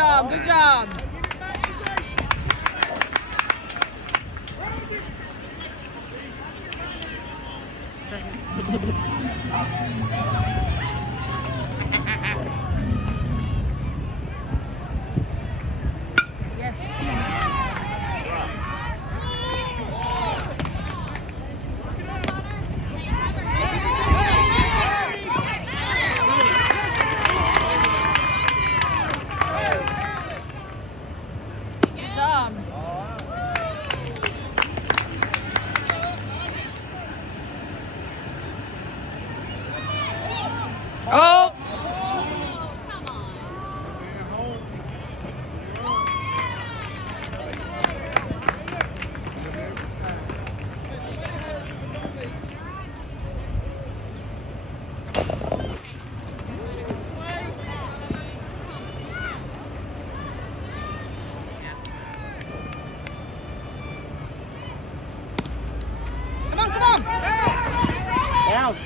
job. Good job. Oh! Come on! Down.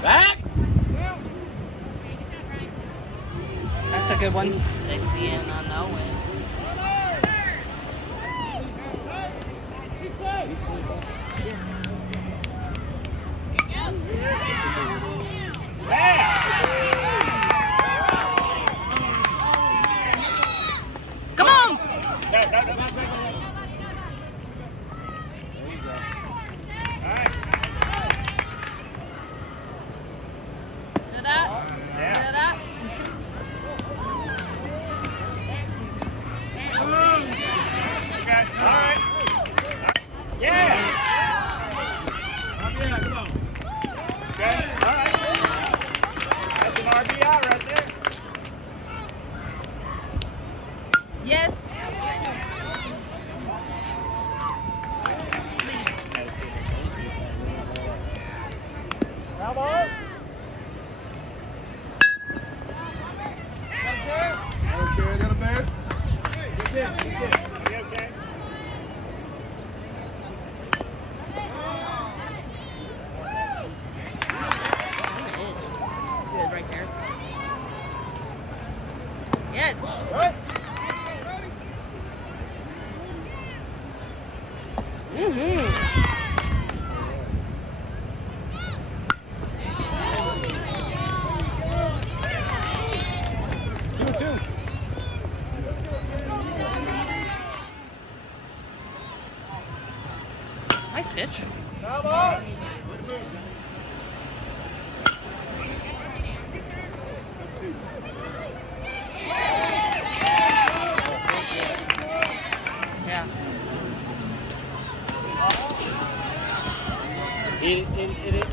Back. That's a good one. 60 and on that one. Come on! Good up. Good up. Okay, all right. Yeah. Come on. Okay, all right. That's an RBI right there. Yes. Bravo. Okay, got a bad. You okay? Good right there. Yes. Right. Two. Nice pitch. Bravo. Yeah. Hit it.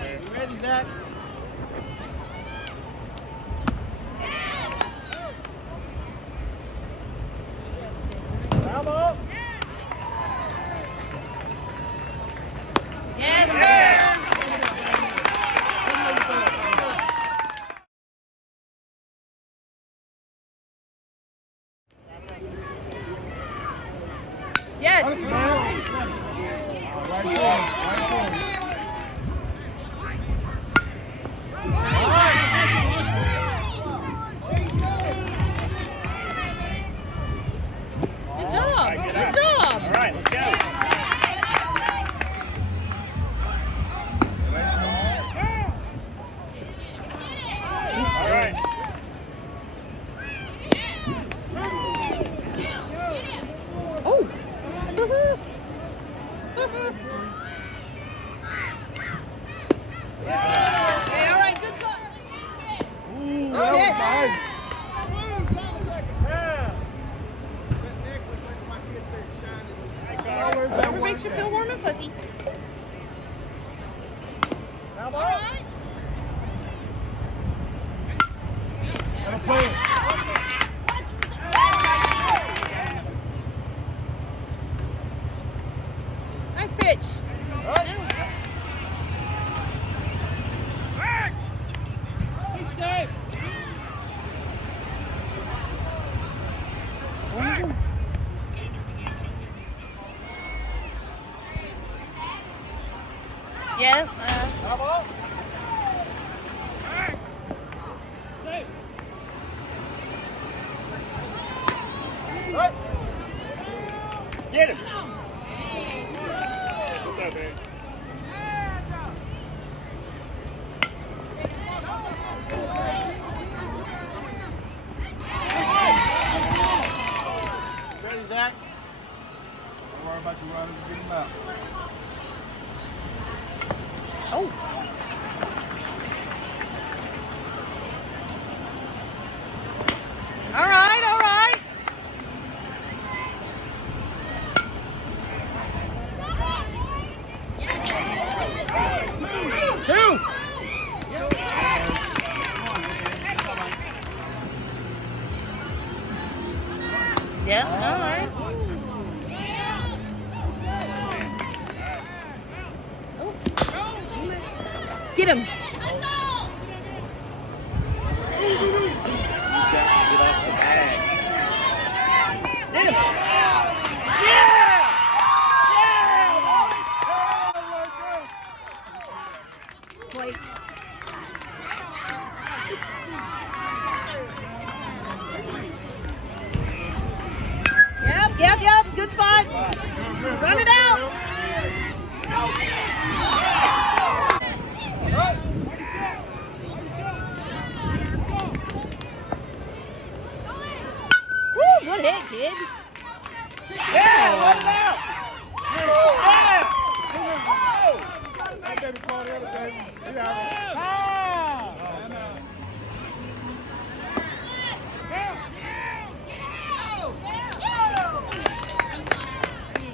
You ready, Zach? Bravo. Yes, sir. Yes. Right to him. Right to him. Yeah, all right. Get him. Get off the bag. Get him. Plate. Yep. Good spot. Run it out. Woo, good hit, kid. Yeah, let it out. Yeah. That baby called the other baby. Yeah.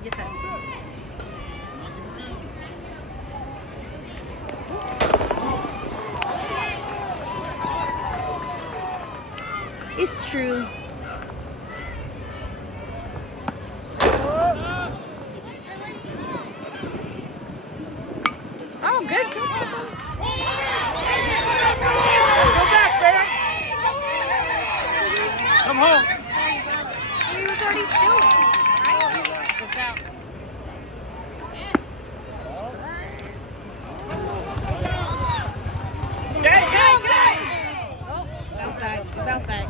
Get that. It's true. Oh, good. Come back, man. Come home. He was already stooped. That's out. Oh, bounce back.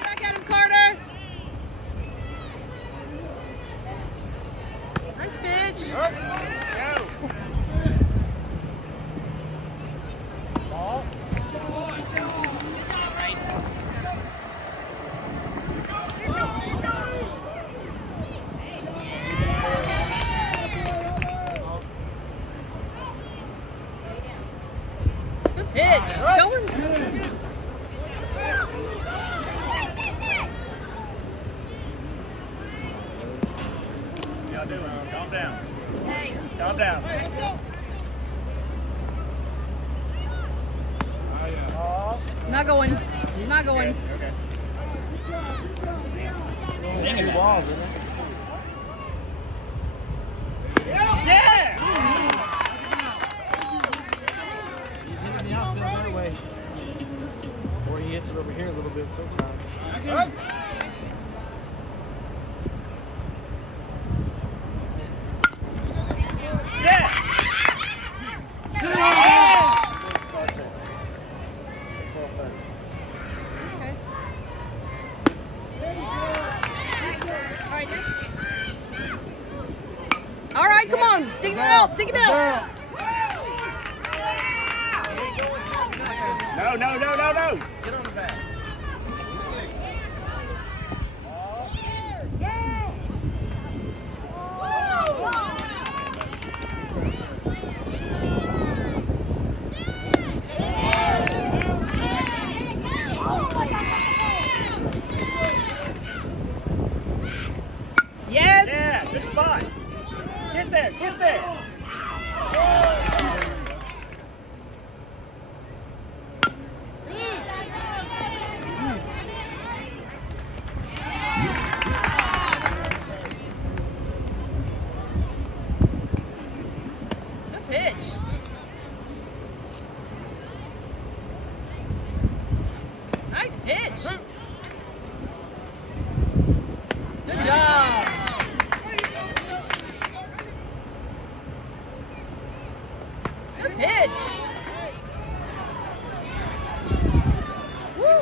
Back at him, Carter. Nice pitch. Good pitch. Going. Y'all doing? Calm down. Calm down. Not going. Not going. Okay. Two balls, isn't it? Yeah. He's hitting the outfield that way. Or he hits it over here a little bit sometimes. Yeah. All right, come on. Dig it out. Dig it out. No. Get on the back. Yes. Yeah, good spot. Get there. Good pitch. Nice pitch. Good job. Good pitch. Woo.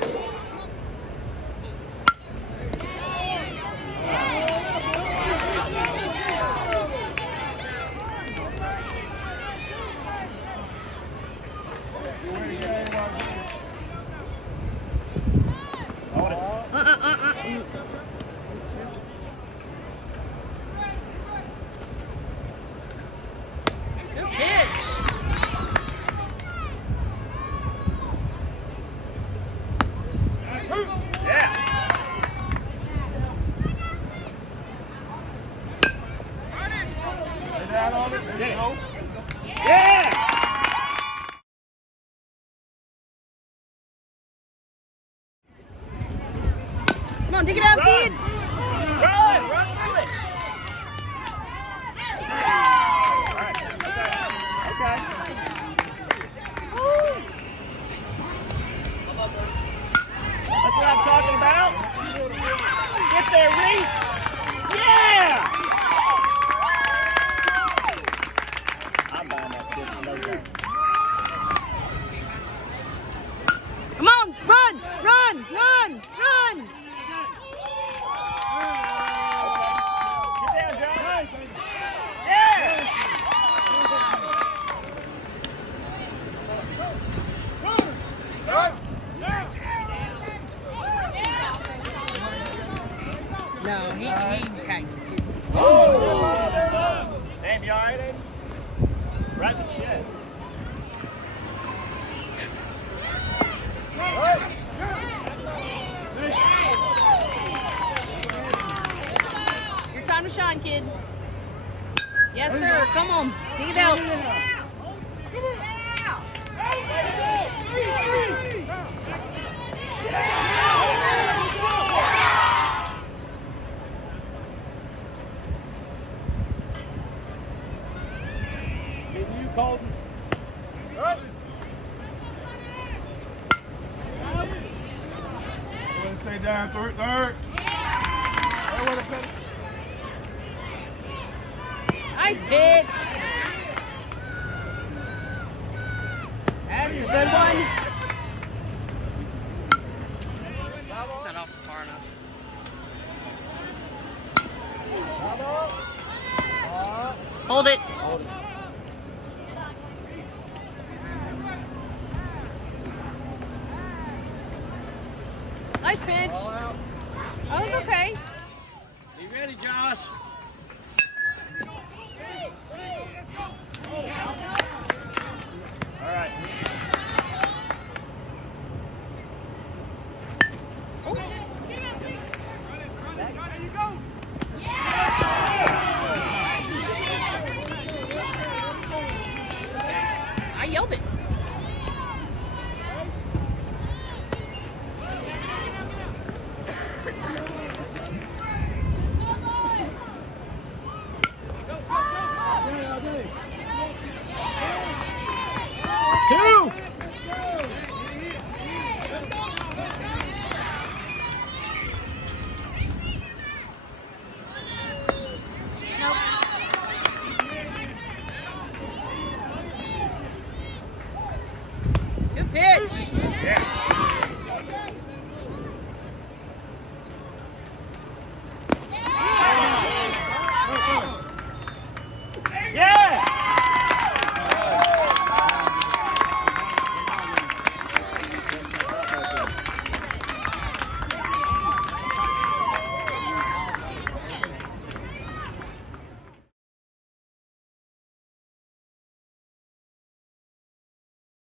on, dig it out, kid. Run through it. All right. Okay. That's what I'm talking about. Get there, Reese. Yeah! I'm buying that kid slow down. Come on, run, run, run, run. Get down, John. Yeah! No, he can't. Damn, you all right, Aiden? Right in the chest. Your time to shine, kid. Yes, sir. Come on, dig it out. Getting you, Colton. Stay down, third. Nice pitch. That's a good one. It's not off far enough. Hold it. Nice pitch. That was okay. You ready, Josh? All right. I yelled it. Two! Good pitch. Yeah.